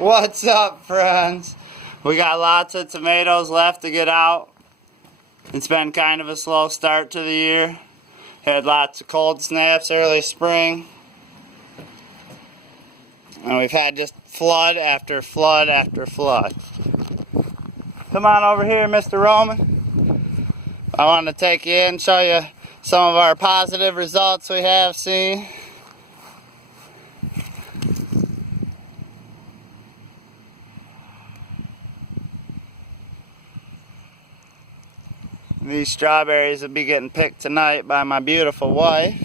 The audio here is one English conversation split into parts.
What's up, friends? We got lots of tomatoes left to get out. It's been kind of a slow start to the year. Had lots of cold snaps early spring. And we've had just flood after flood after flood. Come on over here, Mr. Roman. I want to take you in and show you some of our positive results we have seen. These strawberries will be getting picked tonight by my beautiful wife.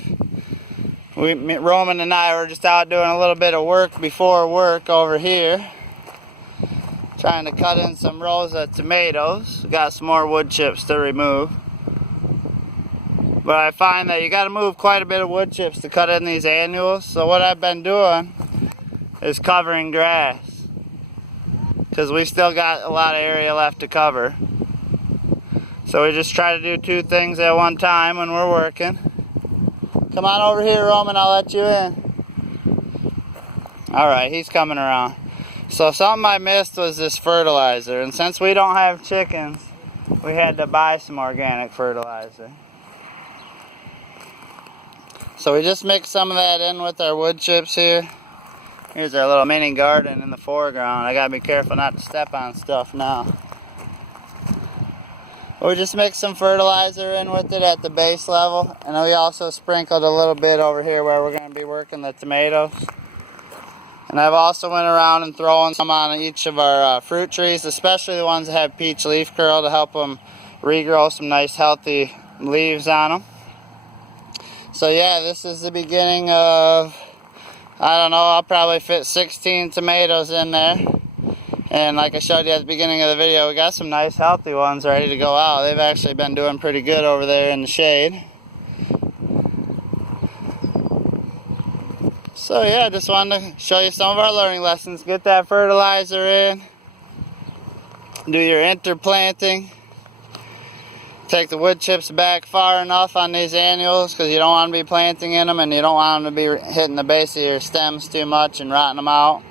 Roman and I were just out doing a little bit of work before work over here. Trying to cut in some rows of tomatoes. We got some more wood chips to remove. But I find that you got to move quite a bit of wood chips to cut in these annuals. So what I've been doing is covering grass. Because we still got a lot of area left to cover. So we just try to do two things at one time when we're working. Come on over here, Roman, I'll let you in. Alright, he's coming around. So something I missed was this fertilizer. And since we don't have chickens, we had to buy some organic fertilizer. So we just mixed some of that in with our wood chips here. Here's our little mini garden in the foreground. I gotta be careful not to step on stuff now. We just mixed some fertilizer in with it at the base level, and we also sprinkled a little bit over here where we're going to be working the tomatoes. And I've also went around and thrown some on each of our fruit trees, especially the ones that have peach leaf curl, to help them regrow some nice healthy leaves on them. So yeah, this is the beginning of, I don't know, I'll probably fit 16 tomatoes in there. And like I showed you at the beginning of the video, we got some nice healthy ones ready to go out. They've actually been doing pretty good over there in the shade. So yeah, just wanted to show you some of our learning lessons. Get that fertilizer in. Do your interplanting. Take the wood chips back far enough on these annuals because you don't want to be planting in them and you don't want them to be hitting the base of your stems too much and rotting them out.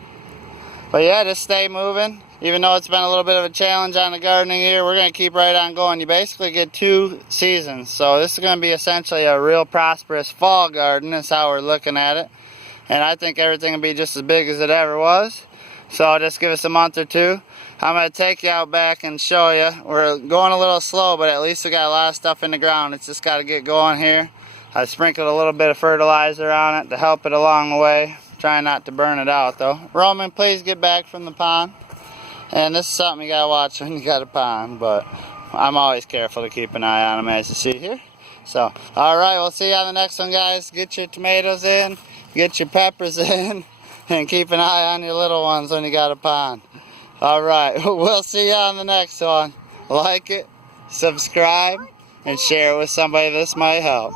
But yeah, just stay moving. Even though it's been a little bit of a challenge on the gardening year, we're going to keep right on going. You basically get 2 seasons. So this is going to be essentially a real prosperous fall garden. That's how we're looking at it. And I think everything will be just as big as it ever was. So I'll just give us a month or two. I'm going to take you out back and show you. We're going a little slow, but at least we got a lot of stuff in the ground. It's just got to get going here. I sprinkled a little bit of fertilizer on it to help it along the way. Trying not to burn it out though. Roman, please get back from the pond. And this is something you gotta watch when you got a pond, but I'm always careful to keep an eye on them, as you see here. So, alright, we'll see you on the next one, guys. Get your tomatoes in, get your peppers in, and keep an eye on your little ones when you got a pond. Alright, we'll see you on the next one. Like it, subscribe, and share it with somebody this might help.